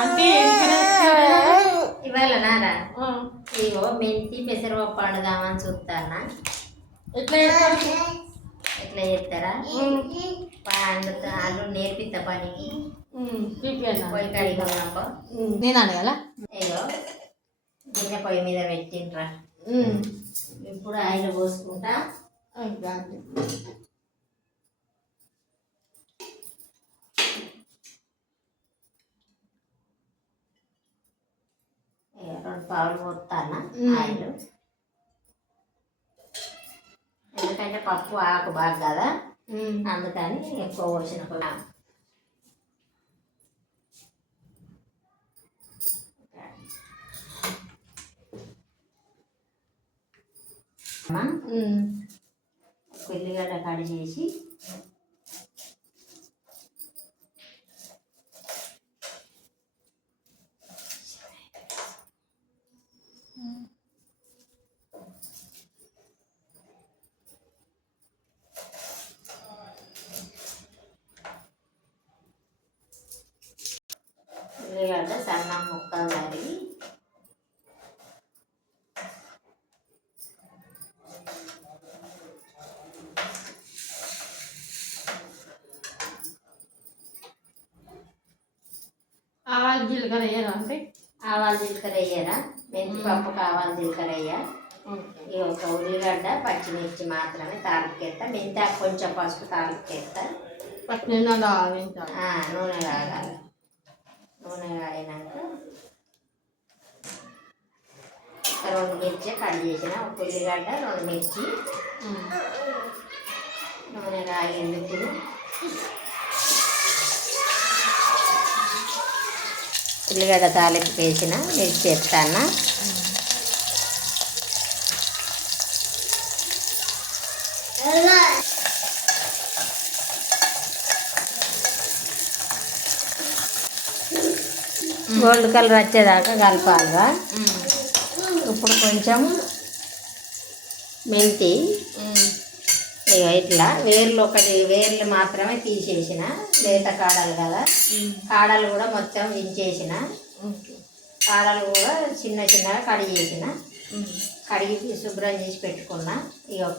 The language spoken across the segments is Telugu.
అంటే ఇవాళ నారా ఇగో మెంతి పెసరపప్పు వండుదామని చూస్తానా. ఎట్లా చేస్తారా వాళ్ళు నేర్పిస్తా పనికి పొయ్యి కడిగి ఉన్నాకో నేను అనగల అయ్యో గిన్నె పొయ్యి మీద పెట్టిండ్రా. ఇప్పుడు ఆయిల్ పోసుకుంటా. రెండు పావులు పోస్తానా ఆయిల్, ఎందుకంటే పప్పు ఆకు బాగా కదా అందుకని ఎక్కువ పోసిన కూడా. ఉల్లిగడ్డ కడి చేసి ఉల్లిగడ్డ సన్న ముక్కలు తరిగి ఆవాలు జీలకర్ర వేయరా? అంటే ఆవాలు జీలకర్ర వేయరా? మెంతి పప్పుకు ఆవాలు జీలకర్ర వేయ. ఈ ఒక ఉల్లిగడ్డ పచ్చిమిర్చి మాత్రమే తాలింపుకేస్తా. మెంతి కొంచెం పసుపు తాలింపుకేస్తా. నూనె కాగాలి. నూనె కాగినాక రెండు మిర్చి కట్ చేసిన, ఒక ఉల్లిగడ్డ రెండు మిర్చి. నూనె కాగింది. ఇప్పుడు ఉల్లిగడ్డ తాలింపు వేసిన మిర్చి వేస్తాను. గోల్డ్ కలర్ వచ్చేదాకా కలపాలిగా. ఇప్పుడు కొంచెం మెంతి ఇట్లా వేర్లు మాత్రమే తీసేసిన, లేత కాడలు కదా, కాడలు కూడా మొత్తం వించేసిన, కాడలు కూడా చిన్న చిన్నగా కడిగేసిన, కడిగి శుభ్రం చేసి పెట్టుకున్నా. ఇక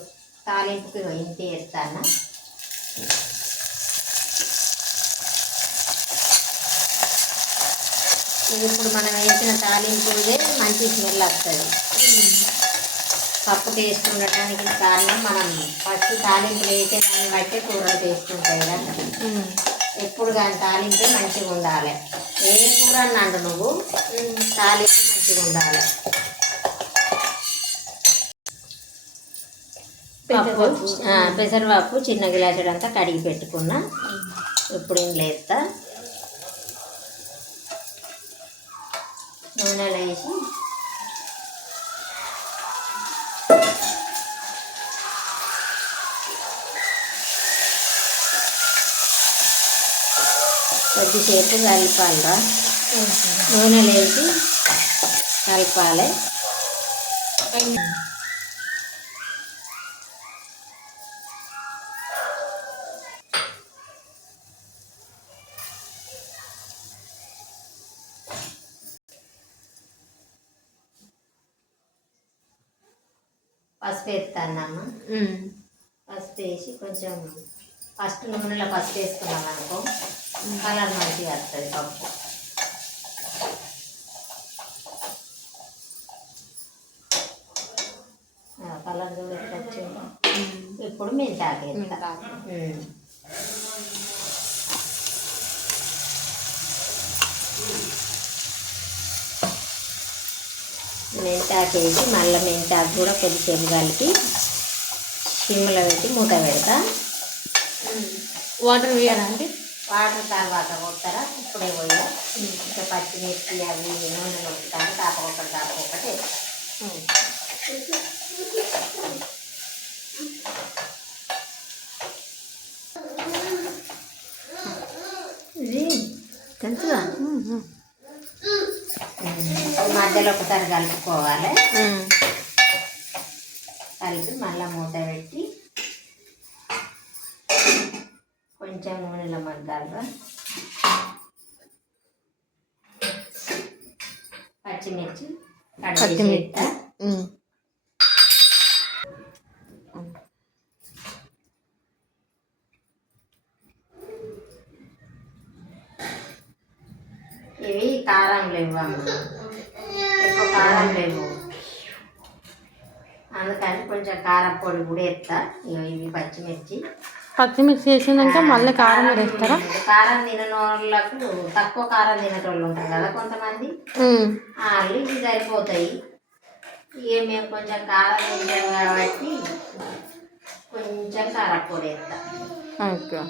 తాలింపుకి ఇంటి వేస్తాను. ఇప్పుడు మనం వేసిన తాలింపుదే మంచి స్మెల్ వస్తుంది. పప్పు టేస్ట్ ఉండటానికి కారణం మనం ఫస్ట్ తాలింపు వేసేదాన్ని బట్టే కూరలు టేస్ట్ ఉంటాయి కదా. ఎప్పుడు కానీ తాలింపే మంచిగా ఉండాలి. ఏ కూర అన్నాడు నువ్వు, తాలింపు మంచిగా ఉండాలి. పెసరపప్పు చిన్న గిలాసుడంతా కడిగి పెట్టుకున్నా. ఇప్పుడు ఇంట్లో వేస్తా. నూనెలో వేసి కొద్దిసేపు కలపాలిరా. నూనెలో వేసి కలపాలి. పసుపు వేస్తానమ్మా. పసుపు వేసి కొంచెం ఫస్ట్ నూనెలో పసుపు వేసుకున్నాం అనుకో కలర్ మంచిగా వస్తుంది పప్పు. కలర్ చూడొచ్చు. ఇప్పుడు మెంతాకు వేస్తా. మెంతాకు వేసి మళ్ళీ మెంతాకు కూడా కొద్దిసేపు కలిపి సిమ్లో పెట్టి మూత పెడతా. వాటర్ వేయాలా? అంటే వాటర్ తర్వాత పోతారా? ఇప్పుడే పోయా. ఇంకా పచ్చిమిర్చి అవి నూనె నొక్కుతాను. తాపకొకటి ఇది తెలుసుగా. మధ్యలో ఒకసారి కలుపుకోవాలి. కలిపి మళ్ళీ మూత పెట్టి కొంచెం నూనెలో మగ్గాలిరా. పచ్చిమిర్చి కట్ చేసి పచ్చిమిర్చి. ఎత్తా. ఇవి కారం లేవు అమ్మ, ఎక్కువ కారం లేవు, అందుకని కొంచెం కారం పొడి కూడా ఎత్తా. ఇవి పచ్చిమిర్చి వేసినాక మళ్ళీ కారం వేస్తారా? కారం తినని వాళ్ళకు, తక్కువ కారం తినేటోళ్ళు ఉంటారు కదా కొంతమంది, వాళ్ళు ఇవి సరిపోతాయి. ఇక మేము కొంచెం కారం తింటాం కాబట్టి కొంచెం కారం పొడి వేస్తా. ఓకే.